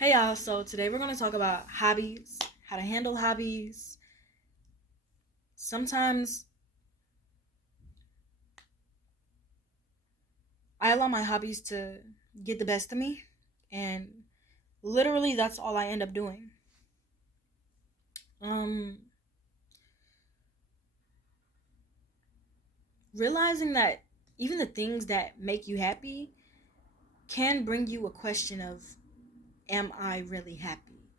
Hey y'all, so today we're going to talk about hobbies, how to handle hobbies. Sometimes I allow my hobbies to get the best of me, and literally that's all I end up doing. Um, Realizing that even the things that make you happy can bring you a question of, am I really happy?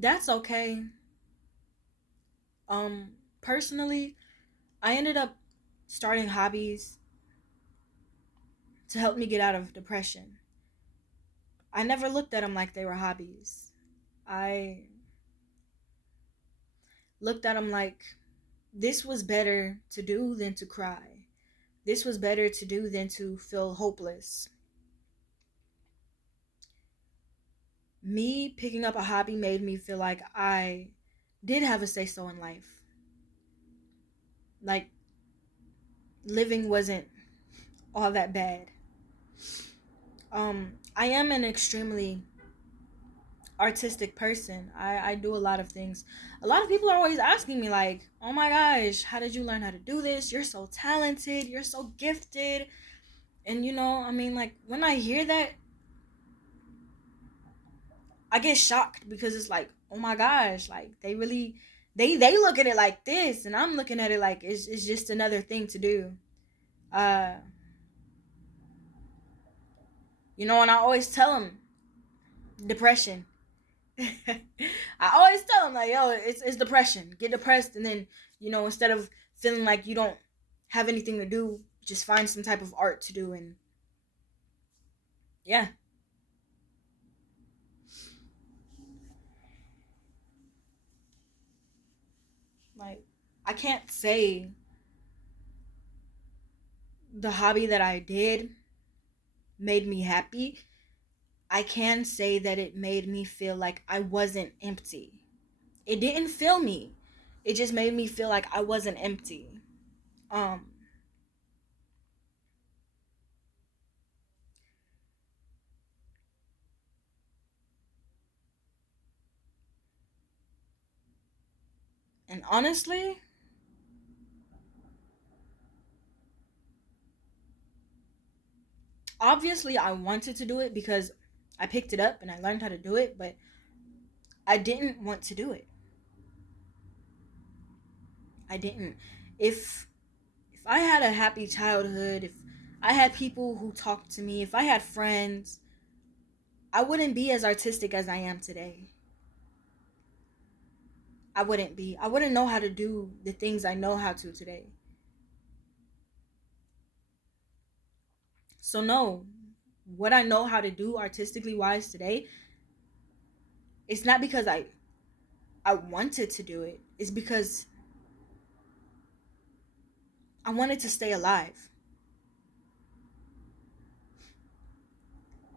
That's okay. Personally, I ended up starting hobbies to help me get out of depression. I never looked at them like they were hobbies. I looked at them like this was better to do than to cry. This was better to do than to feel hopeless. Me picking up a hobby made me feel like I did have a say so in life. Like living wasn't all that bad. I am an extremely artistic person. I do a lot of things. A lot of people are always asking me like, "Oh my gosh, how did you learn how to do this? You're so talented, you're so gifted." And I mean, like when I hear that, I get shocked because it's like, "Oh my gosh, like they really they look at it like this and I'm looking at it like it's just another thing to do." Uh, and I always tell them depression. I always tell them like, yo, it's depression. Get depressed, and then instead of feeling like you don't have anything to do, just find some type of art to do, and yeah, like I can't say the hobby that I did made me happy. I can say that it made me feel like I wasn't empty. It didn't fill me. It just made me feel like I wasn't empty. Um and honestly, obviously I wanted to do it because I picked it up and I learned how to do it, but I didn't want to do it. I didn't. If I had a happy childhood, if I had people who talked to me, if I had friends, I wouldn't be as artistic as I am today. I wouldn't be. I wouldn't know how to do the things I know how to today. So no, what I know how to do artistically wise today, it's not because I wanted to do it. It's because I wanted to stay alive.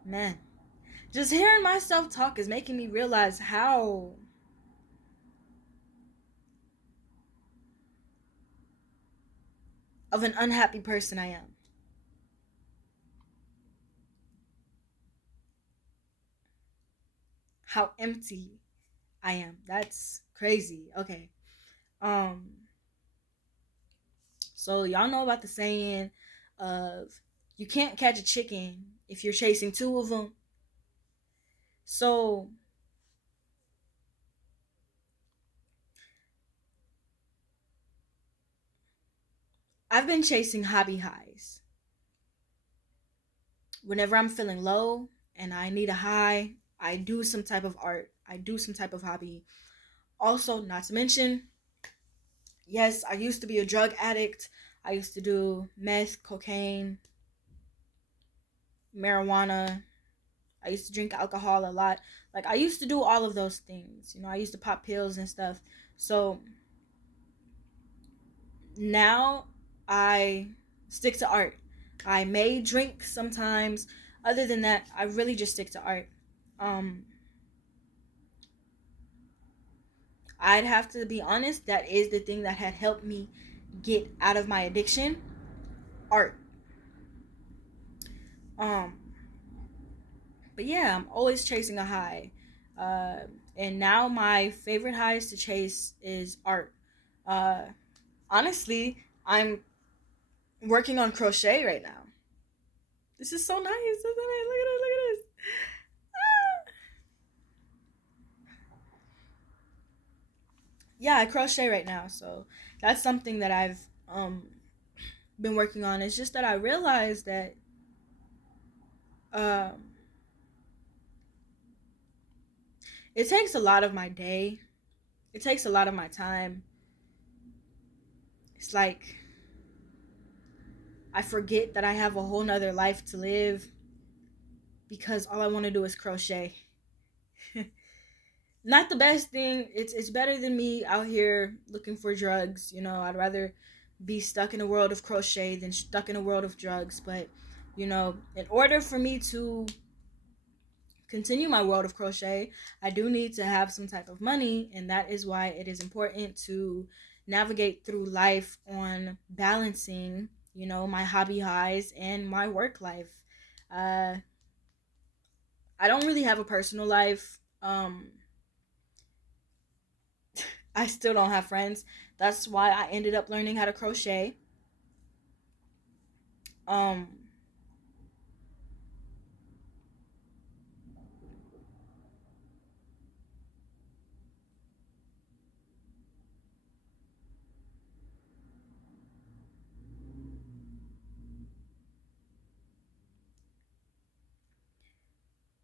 Man, just hearing myself talk is making me realize how of an unhappy person I am. How empty I am. That's crazy. Okay. Um so y'all know about the saying of you can't catch a chicken if you're chasing two of them. So I've been chasing hobby highs. Whenever I'm feeling low and I need a high, I do some type of art. I do some type of hobby. Also, not to mention, yes, I used to be a drug addict. I used to do meth, cocaine, marijuana. I used to drink alcohol a lot. Like I used to do all of those things. I used to pop pills and stuff. So now I stick to art. I may drink sometimes. Other than that, I really just stick to art. Um I'd have to be honest, that is the thing that had helped me get out of my addiction. Art. Um But yeah, I'm always chasing a high. Uh, and now my favorite highs to chase is art. Uh, Honestly, I'm working on crochet right now. This is so nice, isn't it? Look at this, look at this. Ah. Yeah, I crochet right now, so that's something that I've um been working on. It's just that I realized that um it takes a lot of my day. It takes a lot of my time. It's like I forget that I have a whole nother life to live because all I want to do is crochet. Not the best thing. It's better than me out here looking for drugs. I'd rather be stuck in a world of crochet than stuck in a world of drugs. But in order for me to continue my world of crochet, I do need to have some type of money, and that is why it is important to navigate through life on balancing, my hobby highs and my work life. Uh, I don't really have a personal life. I still don't have friends. That's why I ended up learning how to crochet. Um,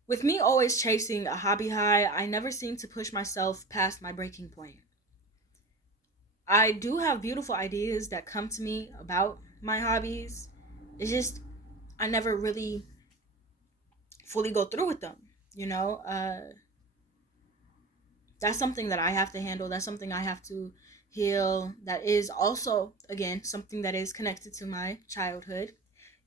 with me always chasing a hobby high, I never seem to push myself past my breaking point. I do have beautiful ideas that come to me about my hobbies. It's just I never really fully go through with them. You know, that's something that I have to handle. That's something I have to heal. That is also, again, something that is connected to my childhood.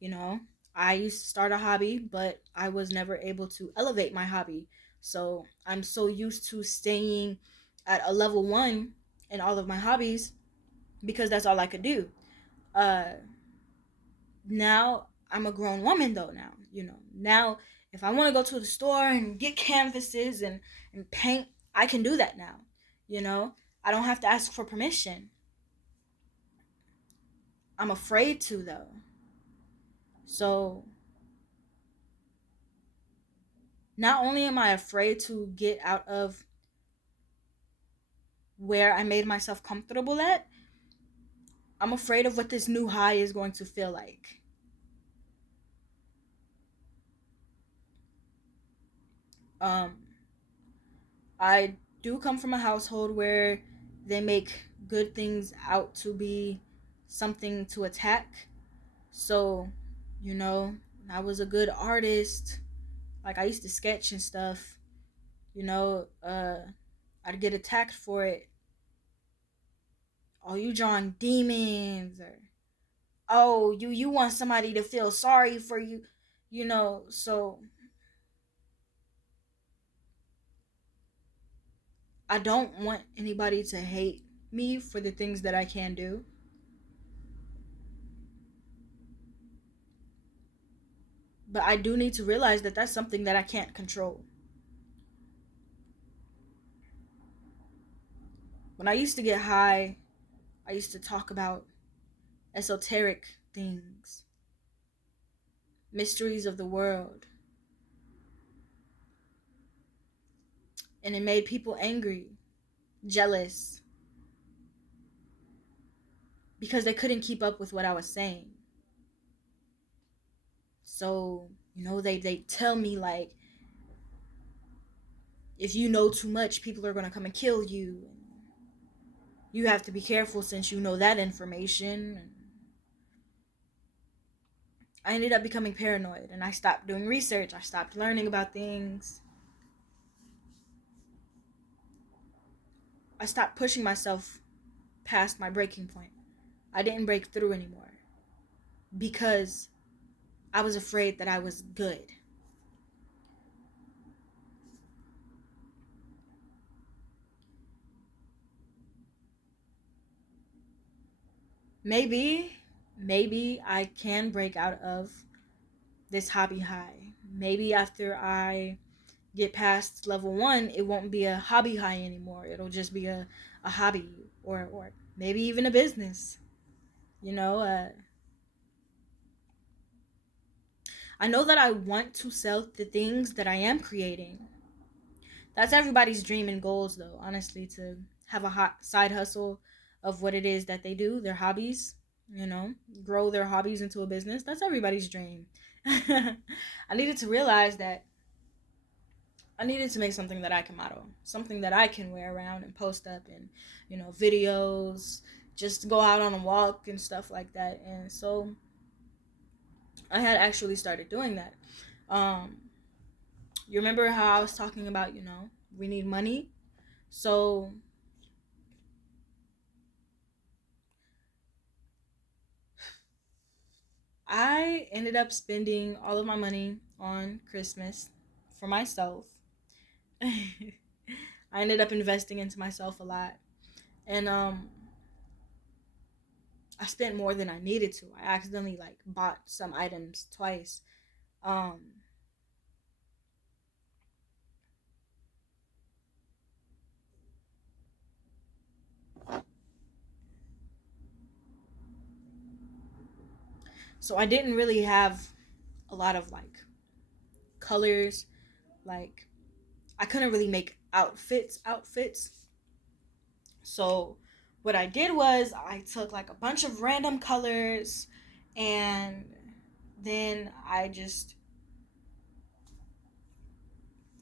You know, I used to start a hobby, but I was never able to elevate my hobby. So I'm so used to staying at a level one in all of my hobbies because that's all I could do. Uh, Now I'm a grown woman though now, Now if I want to go to the store and get canvases and paint, I can do that now. You know, I don't have to ask for permission. I'm afraid to though. So not only am I afraid to get out of where I made myself comfortable at, I'm afraid of what this new high is going to feel like. Um I do come from a household where they make good things out to be something to attack. So, I was a good artist. Like I used to sketch and stuff. I'd get attacked for it. Oh, you drawing demons, or oh, you want somebody to feel sorry for you, So I don't want anybody to hate me for the things that I can do. But I do need to realize that that's something that I can't control. When I used to get high, I used to talk about esoteric things, mysteries of the world, and it made people angry, jealous, because they couldn't keep up with what I was saying. So, they tell me, like, if you know too much, people are going to come and kill you. You have to be careful since you know that information. I ended up becoming paranoid and I stopped doing research. I stopped learning about things. I stopped pushing myself past my breaking point. I didn't break through anymore because I was afraid that I was good. Maybe I can break out of this hobby high. maybe after I get past level one, it won't be a hobby high anymore. It'll just be a hobby, or maybe even a business. You know, I know that I want to sell the things that I am creating. That's everybody's dream and goals, though, honestly, to have a hot side hustle of what it is that they do, their hobbies, you know, grow their hobbies into a business. That's everybody's dream. I needed to realize that I needed to make something that I can model, something that I can wear around and post up and, videos, just go out on a walk and stuff like that. And so I had actually started doing that. Um, you remember how I was talking about, we need money? So I ended up spending all of my money on Christmas for myself. I ended up investing into myself a lot. And I spent more than I needed to. I accidentally like bought some items twice. Um so I didn't really have a lot of like colors, like I couldn't really make outfits. So what I did was I took like a bunch of random colors, and then I just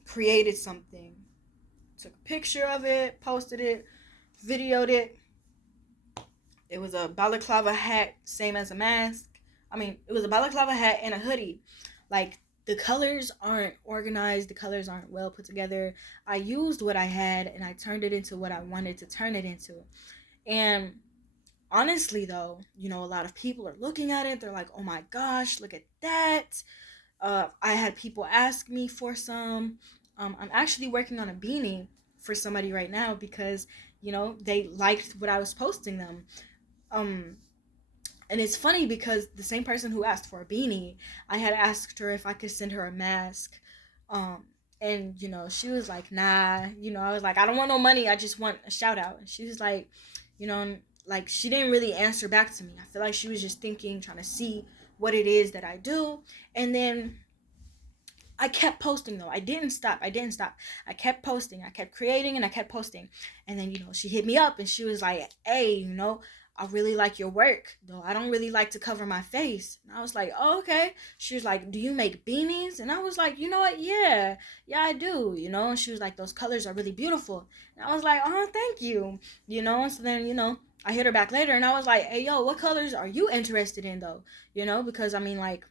created something. Took a picture of it, posted it, videoed it. It was a balaclava hat, same as a mask. I mean, it was a balaclava hat and a hoodie. Like, the colors aren't organized, the colors aren't well put together. I used what I had and I turned it into what I wanted to turn it into. And honestly, though, a lot of people are looking at it. They're like, oh my gosh, look at that. I had people ask me for some. I'm actually working on a beanie for somebody right now because, they liked what I was posting them. Um, and it's funny because the same person who asked for a beanie, I had asked her if I could send her a mask. Um, and she was like, nah. I was like, I don't want no money. I just want a shout out. And she was like, like she didn't really answer back to me. I feel like she was just thinking, trying to see what it is that I do. And then I kept posting though. I didn't stop. I kept posting. I kept creating and I kept posting. And then, she hit me up and she was like, hey, I really like your work, though I don't really like to cover my face. And I was like, oh, okay. She was like, do you make beanies? And I was like, you know what? Yeah. Yeah, I do, And she was like, those colors are really beautiful. And I was like, oh, thank you. And so then, I hit her back later and I was like, hey, yo, what colors are you interested in though? Because I mean, like,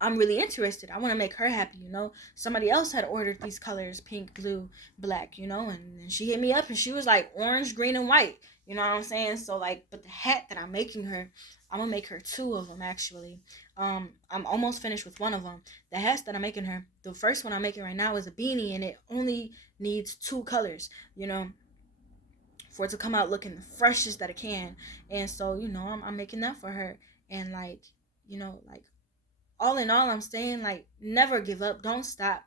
I'm really interested. I want to make her happy, Somebody else had ordered these colors, pink, blue, black, and she hit me up and she was like orange, green, and white. You know what I'm saying? So like, but the hat that I'm making her, I'm gonna make her two of them actually. I'm almost finished with one of them. The hats that I'm making her, the first one I'm making right now is a beanie, and it only needs two colors, for it to come out looking the freshest that it can. And so, I'm making that for her, and like, like all in all, I'm saying like never give up, don't stop.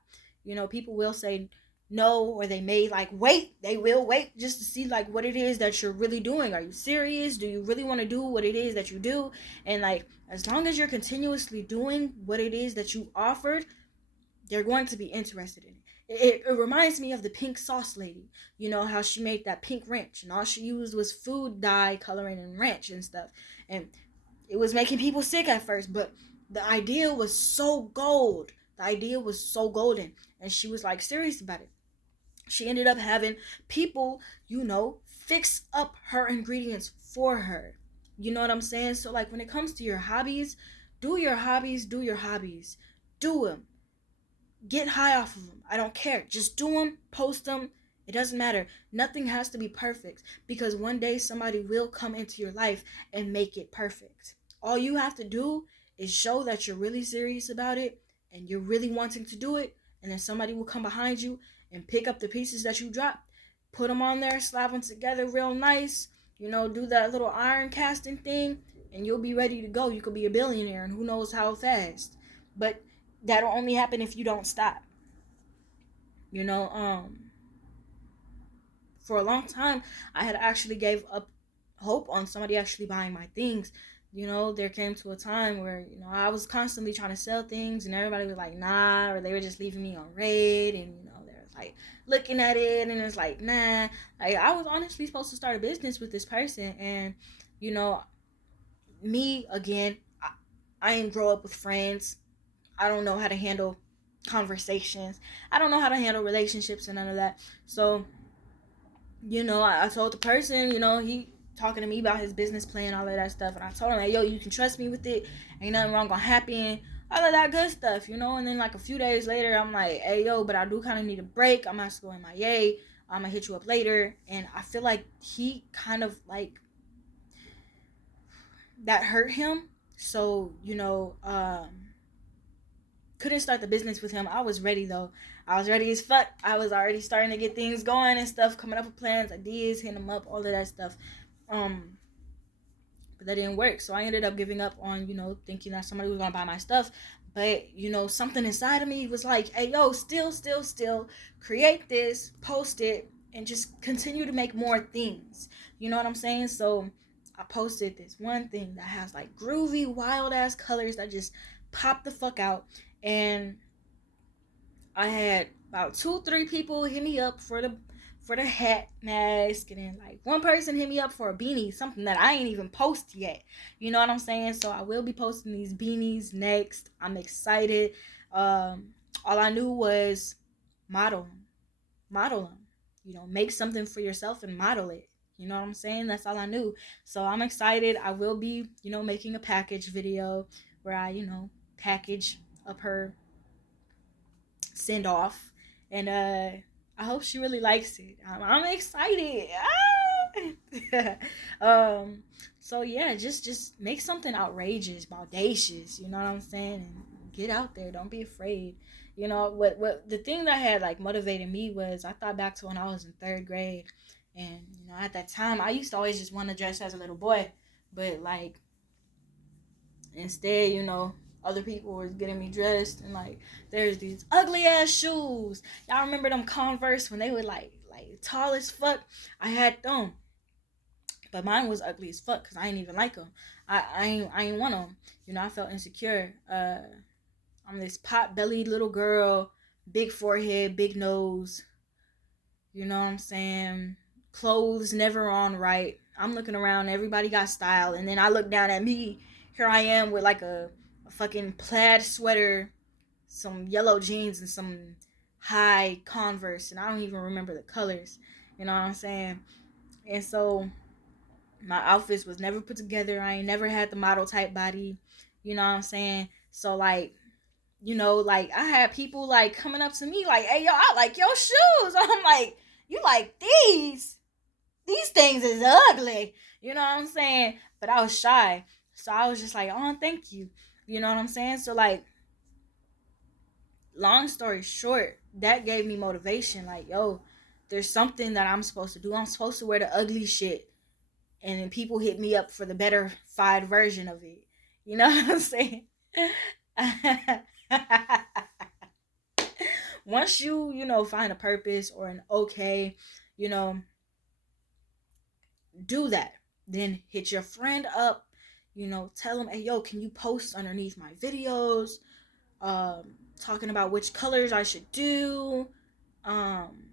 People will say no, or they may like wait, they will wait just to see like what it is that you're really doing. Are you serious? Do you really want to do what it is that you do? And like, as long as you're continuously doing what it is that you offered, they're going to be interested in it. It reminds me of the pink sauce lady. How she made that pink ranch and all she used was food dye coloring and ranch and stuff. And it was making people sick at first, but the idea was so gold. The idea was so golden. And she was like serious about it. She ended up having people, fix up her ingredients for her. You know what I'm saying? So, like, when it comes to your hobbies, do your hobbies, do your hobbies. Do them. Get high off of them. I don't care. Just do them, post them. It doesn't matter. Nothing has to be perfect because one day somebody will come into your life and make it perfect. All you have to do is show that you're really serious about it and you're really wanting to do it, and then somebody will come behind you and pick up the pieces that you dropped, put them on there, slap them together real nice, do that little iron casting thing, and you'll be ready to go. You could be a billionaire and who knows how fast. But that'll only happen if you don't stop. You know, for a long time, I had actually gave up hope on somebody actually buying my things. You know, there came to a time where, you know, I was constantly trying to sell things and everybody was like, nah, or they were just leaving me on red, and, you know, they were like looking at it and it's like, nah. Like, I was honestly supposed to start a business with this person, and, you know, me again, I didn't grow up with friends. I don't know how to handle conversations. I don't know how to handle relationships and none of that. So, you know, I told the person, you know, he talking to me about his business plan, all of that stuff, and I told him, hey, yo, you can trust me with it. Ain't nothing wrong gonna happen. All of that good stuff, you know. And then like a few days later, I'm like, hey, yo, but I do kind of need a break. I'm not going MIA. I'm gonna hit you up later. And I feel like he kind of like that hurt him. So, you know, couldn't start the business with him. I was ready though. I was ready as fuck. I was already starting to get things going and stuff, coming up with plans, ideas, hitting him up, all of that stuff. Um, but that didn't work. So I ended up giving up on, you know, thinking that somebody was gonna buy my stuff. But, you know, something inside of me was like, hey, yo, still, create this, post it, and just continue to make more things. You know what I'm saying? So I posted this one thing that has like groovy, wild ass colors that just pop the fuck out. And I had about 2, 3 people hit me up for the hat mask, and then like one person hit me up for a beanie, something that I ain't even post yet. You know what I'm saying? So I will be posting these beanies next. I'm excited. All I knew was model them, model them. You know, make something for yourself and model it. You know what I'm saying? That's all I knew. So I'm excited. I will be, you know, making a package video where I, you know, package up her send off, and I hope she really likes it. I'm excited. um, so yeah, just make something outrageous, audacious. You know what I'm saying? And get out there. Don't be afraid. You know what the thing that had like motivated me was I thought back to when I was in 3rd grade, and you know at that time I used to always just want to dress as a little boy, but like instead, you know, other people were getting me dressed, and like there's these ugly ass shoes. Y'all remember them Converse when they were like tall as fuck? I had them, but mine was ugly as fuck because I ain't even like them. I ain't want them. You know, I felt insecure. I'm this pot bellied little girl, big forehead, big nose. You know what I'm saying? Clothes never on right. I'm looking around, everybody got style, and then I look down at me. Here I am with like a fucking plaid sweater, some yellow jeans, and some high Converse, and I don't even remember the colors. You know what I'm saying? And so my outfits was never put together. I ain't never had the model type body. You know what I'm saying? So like, you know, like I had people like coming up to me like, hey yo, I like your shoes. I'm like, you like these? These things is ugly. You know what I'm saying? But I was shy. So I was just like, oh, thank you. You know what I'm saying? So like, long story short, that gave me motivation. Like, yo, there's something that I'm supposed to do. I'm supposed to wear the ugly shit. And then people hit me up for the better fied version of it. You know what I'm saying? Once you know, find a purpose or an okay, you know, do that. Then hit your friend up, you know, tell them, hey, yo, can you post underneath my videos? Talking about which colors I should do. Um,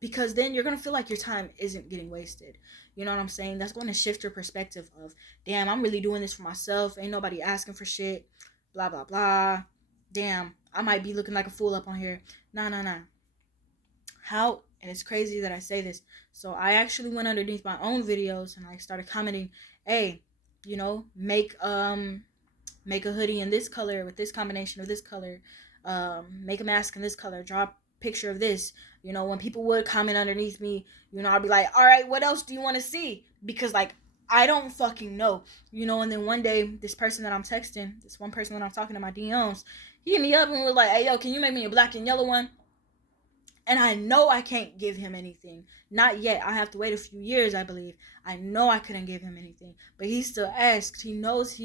because then you're gonna feel like your time isn't getting wasted. You know what I'm saying? That's going to shift your perspective of, damn, I'm really doing this for myself. Ain't nobody asking for shit. Blah blah blah. Damn, I might be looking like a fool up on here. Nah. How, and it's crazy that I say this. So I actually went underneath my own videos and I started commenting, hey, you know, make a hoodie in this color with this combination of this color, make a mask in this color, draw a picture of this. You know, when people would comment underneath me, you know, I'd be like, all right, what else do you want to see? Because like, I don't fucking know, you know. And then one day, this person that I'm texting, this one person that I'm talking to my DMs, he hit me up and was like, hey yo, can you make me a black and yellow one? And I know I can't give him anything. Not yet. I have to wait a few years, I believe. I know I couldn't give him anything. But he still asked. He knows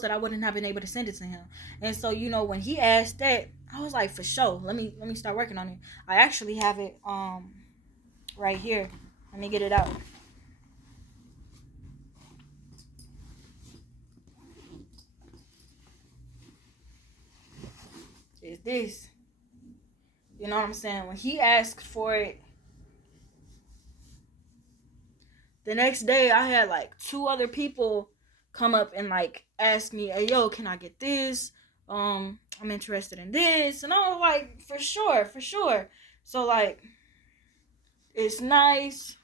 that I wouldn't have been able to send it to him. And so, when he asked that, I was like, for sure. Let me start working on it. I actually have it right here. Let me get it out. It's this. You know what I'm saying? When he asked for it, the next day I had like two other people come up and like ask me, "Hey, yo, can I get this? I'm interested in this," and I was like, "For sure, for sure." So like, it's nice.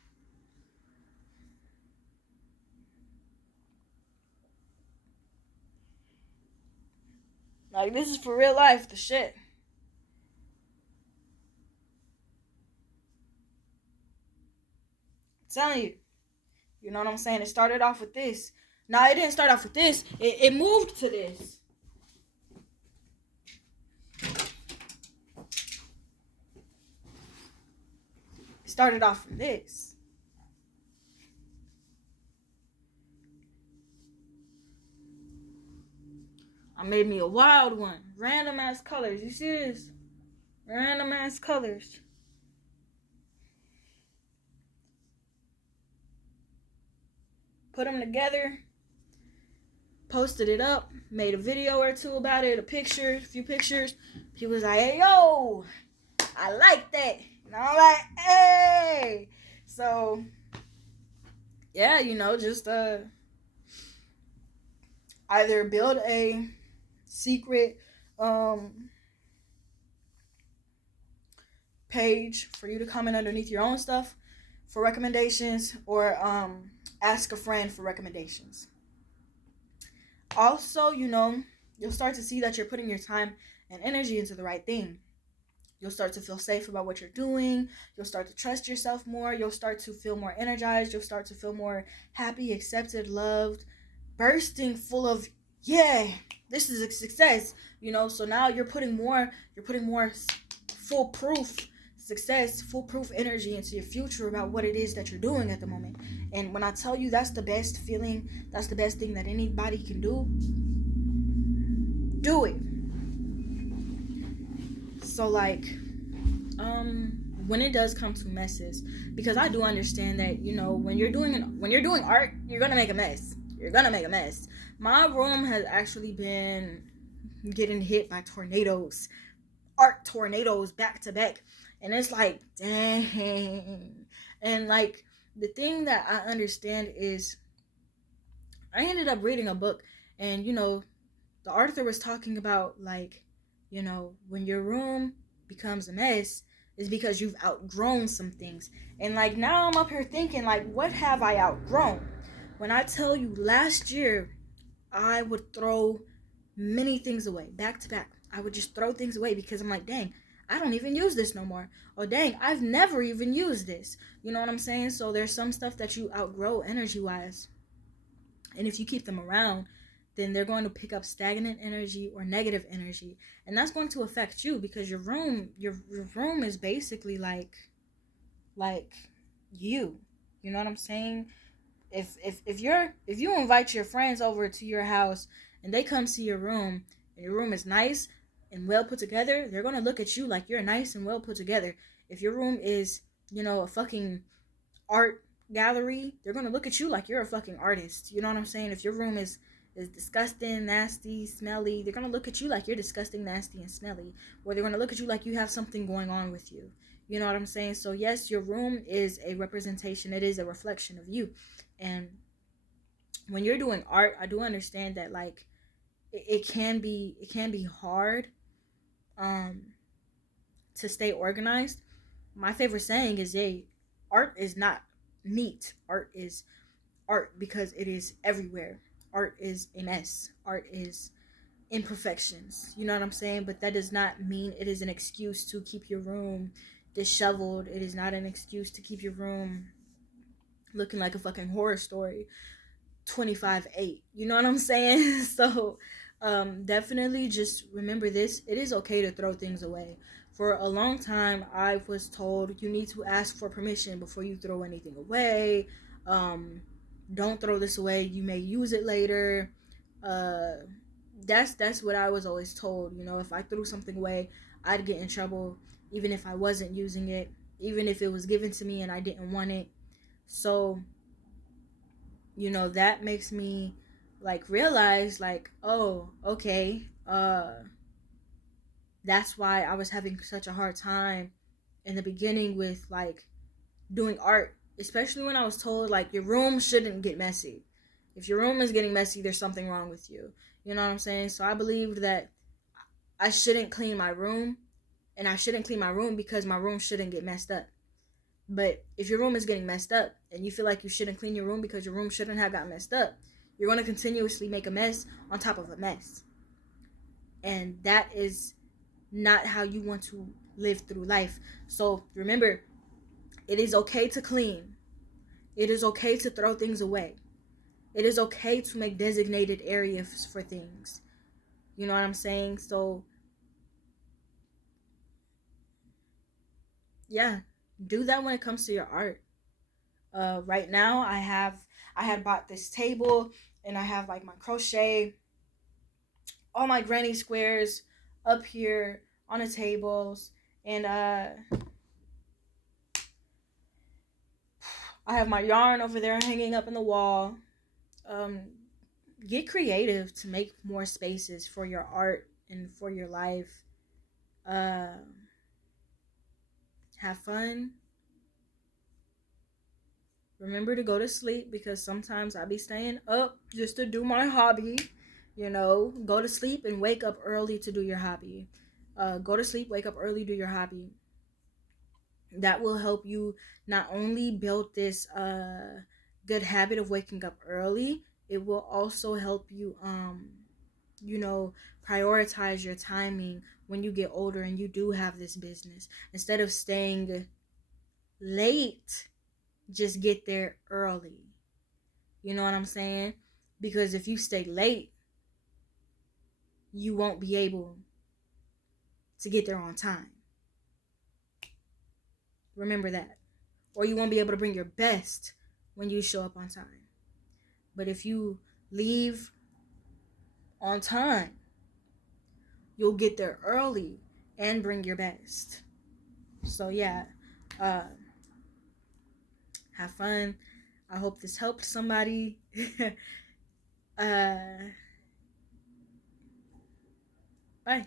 Like, this is for real life. The shit. I'm telling you. You know what I'm saying? It started off with this. Now it didn't start off with this. It moved to this. It started off from this. I made me a wild one. Random ass colors. You see this? Random ass colors. Put them together. Posted it up. Made a video or two about it. A few pictures. People was like, "Hey, yo, I like that." And I'm like, "Hey." So, yeah, just either build a secret page for you to comment underneath your own stuff for recommendations, or ask a friend for recommendations. Also, you'll start to see that you're putting your time and energy into the right thing. You'll start to feel safe about what you're doing. You'll start to trust yourself more. You'll start to feel more energized. You'll start to feel more happy, accepted, loved, bursting full of, yeah, this is a success. So now you're putting more foolproof success, foolproof energy into your future about what it is that you're doing at the moment. And when I tell you that's the best feeling, that's the best thing that anybody can do it. So like, when it does come to messes, because I do understand that, when you're doing art, you're gonna make a mess. You're gonna make a mess. My room has actually been getting hit by tornadoes, art tornadoes back to back, and it's like, dang. And like, the thing that I understand is, I ended up reading a book, and the author was talking about, like, when your room becomes a mess, is because you've outgrown some things. And like, now I'm up here thinking, like, what have I outgrown? When I tell you, last year I would throw many things away back to back. I would just throw things away because I'm like, dang, I don't even use this no more. Or dang, I've never even used this. You know what I'm saying? So there's some stuff that you outgrow energy wise. And if you keep them around, then they're going to pick up stagnant energy or negative energy. And that's going to affect you, because your room is basically like you. You know what I'm saying? If you invite your friends over to your house and they come see your room, and your room is nice and well put together, they're gonna look at you like you're nice and well put together. If your room is, a fucking art gallery, they're gonna look at you like you're a fucking artist. You know what I'm saying? If your room is disgusting, nasty, smelly, they're gonna look at you like you're disgusting, nasty, and smelly. Or they're gonna look at you like you have something going on with you. You know what I'm saying? So yes, your room is a representation. It is a reflection of you. And when you're doing art, I do understand that, like, it can be hard um to stay organized. My favorite saying is, "A art is not neat. Art is art because it is everywhere. Art is a mess. Art is imperfections." You know what I'm saying? But that does not mean it is an excuse to keep your room disheveled. It is not an excuse to keep your room looking like a fucking horror story 25/8. You know what I'm saying? So Definitely just remember this. It is okay to throw things away. For a long time, I was told you need to ask for permission before you throw anything away. Um, don't throw this away. You may use it later. Uh, that's what I was always told. You know, if I threw something away, I'd get in trouble, even if I wasn't using it, even if it was given to me and I didn't want it. So, that makes me like realize like, oh, okay, that's why I was having such a hard time in the beginning with like doing art, especially when I was told like your room shouldn't get messy. If your room is getting messy, there's something wrong with you. You know what I'm saying? So I believed that I shouldn't clean my room, and I shouldn't clean my room because my room shouldn't get messed up. But if your room is getting messed up and you feel like you shouldn't clean your room because your room shouldn't have got messed up, you're going to continuously make a mess on top of a mess. And that is not how you want to live through life. So remember, it is okay to clean. It is okay to throw things away. It is okay to make designated areas for things. You know what I'm saying? So, yeah, do that when it comes to your art. Right now, I had bought this table, and I have like my crochet, all my granny squares up here on the tables, and I have my yarn over there hanging up in the wall. Um, get creative to make more spaces for your art and for your life. Uh, have fun. Remember to go to sleep because sometimes I be staying up just to do my hobby. Go to sleep and wake up early to do your hobby. Go to sleep, wake up early, do your hobby. That will help you not only build this good habit of waking up early, it will also help you you know prioritize your timing when you get older and you do have this business. Instead of staying late, just get there early. You know what I'm saying? Because if you stay late, you won't be able to get there on time. Remember that. Or you won't be able to bring your best when you show up on time. But if you leave on time, you'll get there early and bring your best. So, yeah, uh, have fun. I hope this helped somebody. uh, Bye.